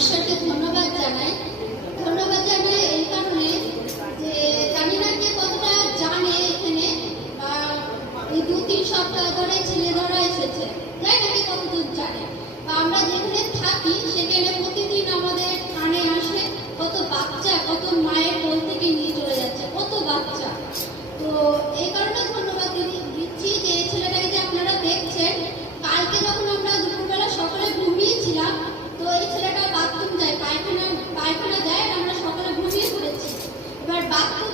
ঈশ্বরকে ধন্যবাদ জানাই এই কারণে যে জানি না কে কতটা জানে এখানে এই 2-3 সপ্তাহ ধরে ছেলেধরা এসেছে, জানি না কে কতদূর জানে। আমরা যেখানে থাকি সেখানে প্রতিদিন আমাদের কানে আসে কত বাচ্চা, কত মায়ের কোল থেকে নিয়ে চলে যাচ্ছে, কত বাচ্চা। তো এই কারণে ধন্যবাদ দিচ্ছি যে এই ছেলেটাকে যে আপনারা দেখছেন, কালকে যখন আমরা দুপুরবেলা সকালে ঘুমিয়েছিলাম, তো এই ছেলেটা বাথরুম যায়, পায়খানা যায়, আর আমরা সকালে ঘুমিয়ে পড়েছি। এবার বাথরুম